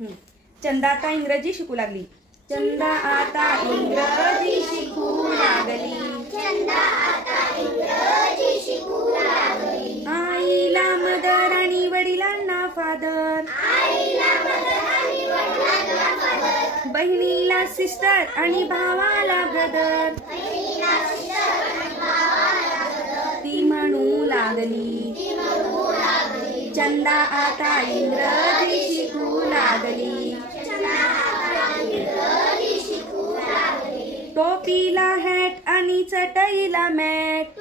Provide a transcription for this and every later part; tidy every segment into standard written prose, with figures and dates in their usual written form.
चंदा आता इंग्रजी शिकू लागली. चंदा आता इंग्रजी शिकू लागली. आईला मदर आणि वडिलांना फादर. बहिणीला सिस्टर आणि भावाला ब्रदर. ती म्हणू लागली. चंदा आता इंग्रजी शिकू लागली. टोपीला हॅट आणि चटईला मॅट.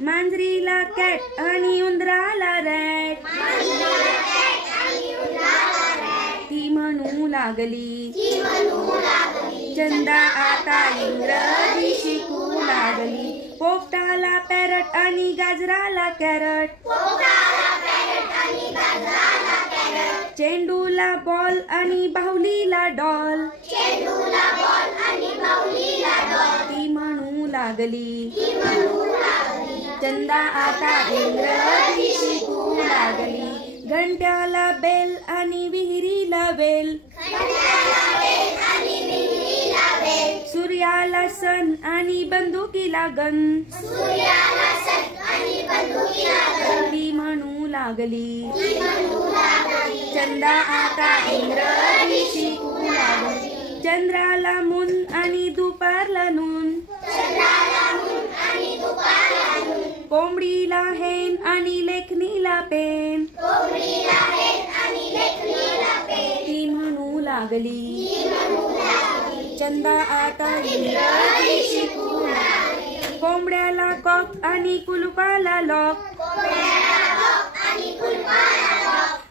मांजरीला कॅट आणि उंदराला रॅट. ती म्हणू लागली. चंदा आता इंग्रजी शिकू लागली. पोपटाला पॅरट आणि गाजराला कॅरट. चेंडूला बॉल आणि बाहुलीला डॉल. ती म्हणू लागली. चंदा आता इंग्रजी शिकू लागली. घंट्याला बेल आणि विहिरीला वेल. सूर्याला सन आणि बंदुकीला गन. ती म्हणू लागली. चंदा आता इंग्रजी शिकू लागली. चंद्राला मून आणि दुपारला नून. कोंबडीला हेन आणि लेखणीला पेन. ती म्हणू लागली. चंदा आता इंग्रजी शिकू लागली. कोंबड्याला कॉक आणि कुलुपाला लॉक.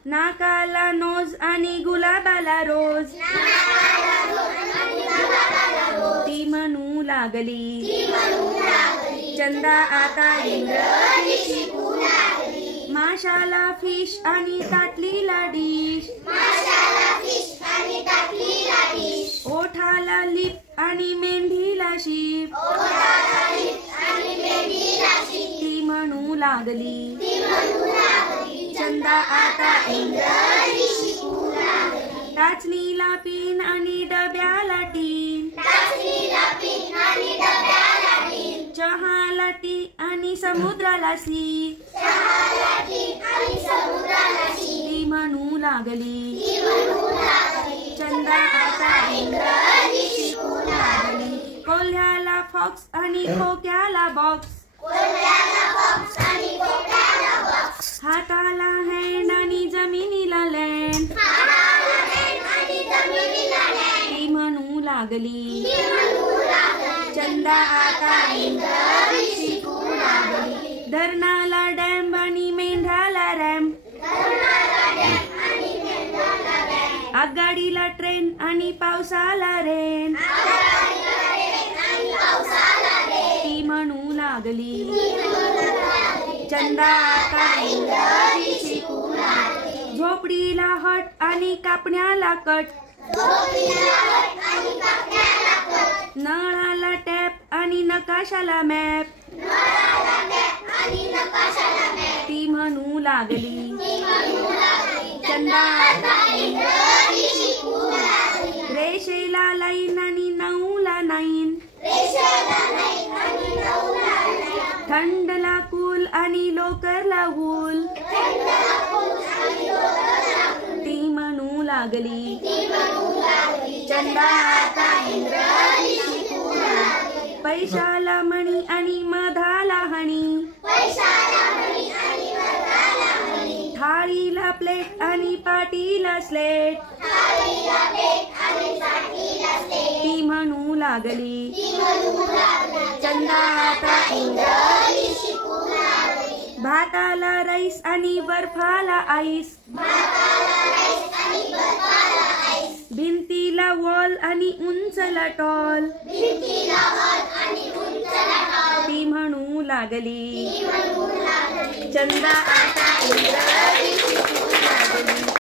नाकाला नोज आणि गुलाबाला रोज. ती म्हणू लागली. चंदा आता इंग्रजी शिकू लागली. माशाला फिश आणि ताटलीला डिश. ओठाला लिप आणि मेंढीला शीप. ती म्हणू लागली. चंदा आता इंग्रजी शिकू लागली. टाचणीला पिन आणि डब्याला टीन. चहाला टी आणि समुद्राला सी. ती म्हणू लागली. चंदा आता इंग्रजी शिकू लागली. कोल्ह्याला फॉक्स आणि खोक्याला बॉक्स. हाताला हँड आणि जमिनीला लँड. ती म्हणू लागली. चंदा आता इंग्रजी शिकू लागली. धरणाला डॅम आणि मेंढ्याला रॅम्प. आगगाडीला ट्रेन आणि पावसाला रेन. ती म्हणू लागली. चंदा आता इंग्रजी शिकू लागली. झोपडीला हट आणि कापण्याला कट. नळाला टॅप आणि नकाशाला मॅप. ती म्हणू लागली. चंदा आता इंग्रजी शिकू लागली. रेषेला लाईन आणि नऊला नाईन. थंडला कूल आणि लोकरला वूल. ती म्हणू लागली. चंदा आता इंग्रजी शिकू लागली. पैशाला मणी आणि मधाला हणी. थाळीला प्लेट आणि पाटीला स्लेट. ती म्हणू लागली. चंदा आता इंग्रजी शिकू लागली. भाताला राईस आणि बर्फाला आईस. भिंतीला वॉल आणि उंचला टॉल. ती म्हणू लागली. चंदा आता इंग्रजी शिकू लागली.